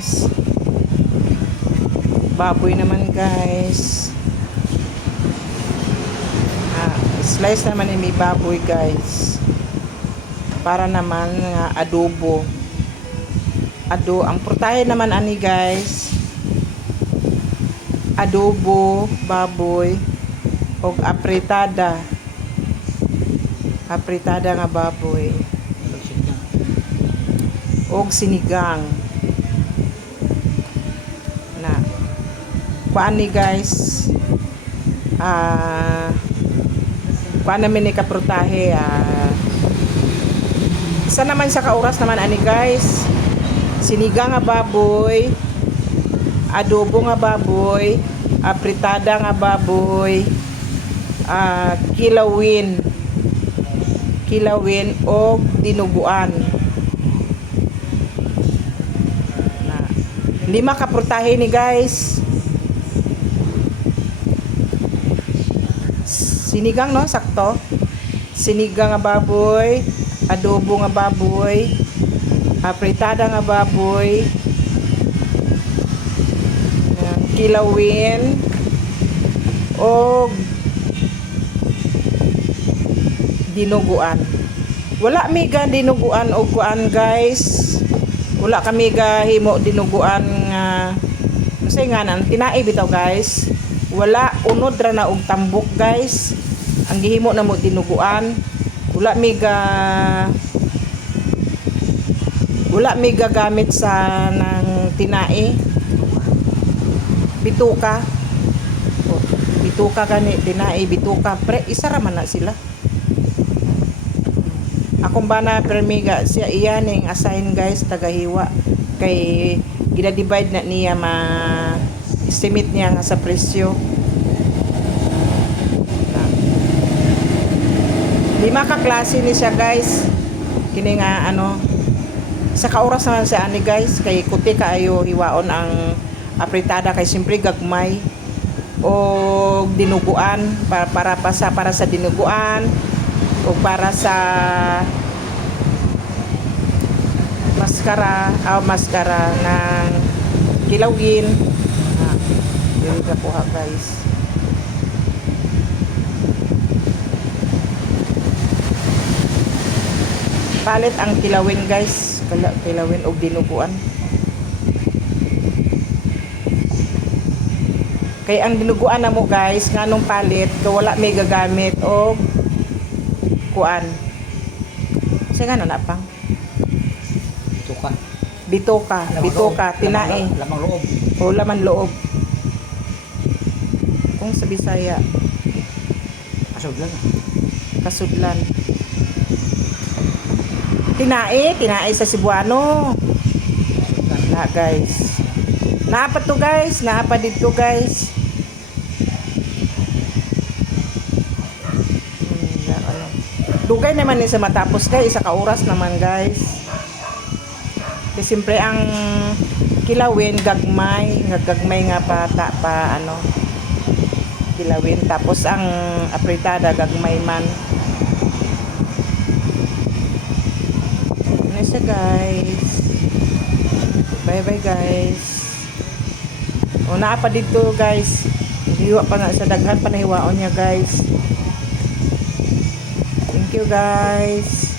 guys. Baboy naman guys. Slice naman may baboy guys. Para naman adobo. Ang putahe naman ani guys. Adobo, baboy, o apritada. Apritada nga baboy. O sinigang. Na. Kuan ni guys. Kuan namin ni kaprutahe. Isa naman sa kauras naman ani guys. Sinigang nga baboy. Adobo nga baboy. Apritada nga baboy. Kilawin o dinuguan. 5 kaprutahe ni guys. Sinigang no, sakto. Sinigang nga baboy, adobo nga baboy, apritada nga baboy, kilawin o dinuguan. Wala mi ga dinuguan og kuan guys. Wala kami ga himo dinuguan nga kasi nga nan tinai bitaw guys. Wala unod ra na og tambok guys. Ang gihimo na mo dinuguan. Wala mi gagamit sa nang tinai. Bituka. Bituka gani tinai bituka pre isa ra man na sila. Akong bana permiga siya iyan ning assign guys tagahiwa kay gina-divide na niya estimate niya nga sa presyo. 5 ka klase ni siya guys. Kini nga sa kauras naman siya ani guys kay kuti kaayo hiwaon ang apritada kay siyempre gagmay o dinuguan para sa dinuguan o para sa maskara ng kilawin. Yun ka po ha guys. Palit ang kilawin guys. Kilawin o dinuguan. Kay ang dinuguan na mo guys nganong palit wala may gagamit o kuan. Kasi nga na pang bitoka, tinai. Lamang loob. O laman loob. Kung sa Bisaya, kasudlan. Tinai sa Cebuano. Na guys. Naapa to guys, naapa dito guys. Dugay naman ni sa matapos guys, isa ka oras naman guys. Kasi siyempre ang kilawin gagmay nga pa kilawin tapos ang apritada gagmay man. Ano siya guys? Bye bye guys. O naa pa dito guys. Hiwa pa na sa daghan pa nahiwaon niya guys. Thank you guys.